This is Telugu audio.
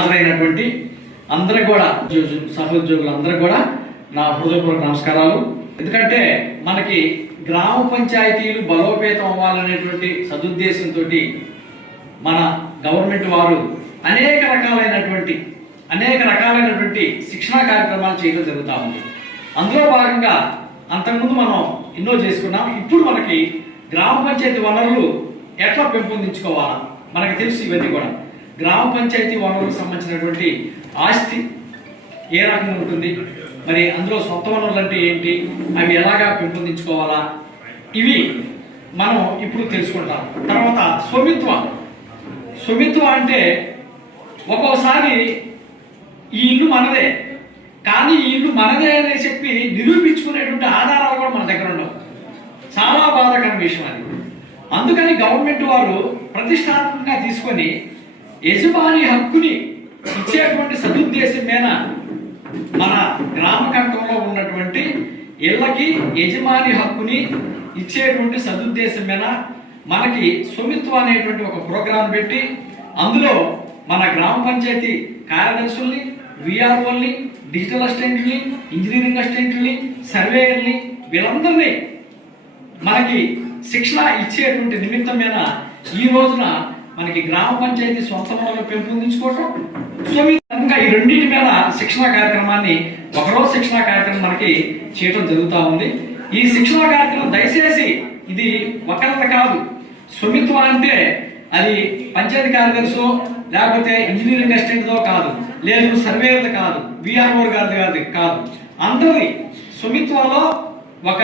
హాజరైనటువంటి అందరూ కూడా సహోద్యోగులు అందరూ కూడా నా హృదయపూర్వక నమస్కారాలు. ఎందుకంటే మనకి గ్రామ పంచాయతీలు బలోపేతం అవ్వాలనేటువంటి సదుద్దేశంతో మన గవర్నమెంట్ వారు అనేక రకాలైనటువంటి శిక్షణా కార్యక్రమాలు చేయడం జరుగుతూ ఉంది. అందులో భాగంగా అంతకుముందు మనం ఎన్నో చేసుకున్నాం. ఇప్పుడు మనకి గ్రామ పంచాయతీ వనరులు ఎట్లా పెంపొందించుకోవాలా మనకు తెలుసు. ఇవన్నీ కూడా గ్రామ పంచాయతీ వనరులకు సంబంధించినటువంటి ఆస్తి ఏ రకంగా ఉంటుంది, మరి అందులో సొంత వనరులు అంటే ఏంటి, అవి ఎలాగా పెంపొందించుకోవాలా, ఇవి మనం ఇప్పుడు తెలుసుకుంటాం. తర్వాత స్వమిత్వం అంటే ఒక్కోసారి ఈ ఇల్లు మనదే, కానీ ఈ ఇల్లు మనదే అని చెప్పి నిరూపించుకునేటువంటి ఆధారాలు కూడా మన దగ్గర ఉండవు. చాలా బాధాకరమైన విషయం అది. అందుకని గవర్నమెంట్ వారు ప్రతిష్టాత్మకంగా తీసుకొని యజమాని హక్కుని ఇచ్చేటువంటి సదుద్దేశం మీద మన గ్రామ కంఠంలో ఉన్నటువంటి ఇళ్ళకి యజమాని హక్కుని ఇచ్చేటువంటి సదుద్దేశం మీద మనకి స్వమిత్వం అనేటువంటి ఒక ప్రోగ్రాం పెట్టి అందులో మన గ్రామ పంచాయతీ కార్యదర్శుల్ని, విఆర్ఓల్ని, డిజిటల్ అసిస్టెంట్ని, ఇంజనీరింగ్ అసిస్టెంట్ని, సర్వేయర్ని, వీళ్ళందరినీ మనకి శిక్షణ ఇచ్చేటువంటి నిమిత్తం మీద ఈ రోజున మనకి గ్రామ పంచాయతీ సొంత వనరులు పెంపొందించుకోవటం, స్వమిత్వంగా ఈ రెండింటి మీద శిక్షణ కార్యక్రమాన్ని ఒకరోజు శిక్షణ కార్యక్రమం మనకి చేయడం జరుగుతూ ఉంది. ఈ శిక్షణ కార్యక్రమం దయచేసి ఇది ఒకరిది కాదు. స్వమిత్వం అంటే అది పంచాయతీ కార్యదర్శి లేకపోతే ఇంజనీరింగ్ అసిస్టెంట్తో కాదు, లేదు సర్వేయర్ది కాదు, విఆర్ఓ గారిది కాదు, అందరి స్వమిత్వంలో ఒక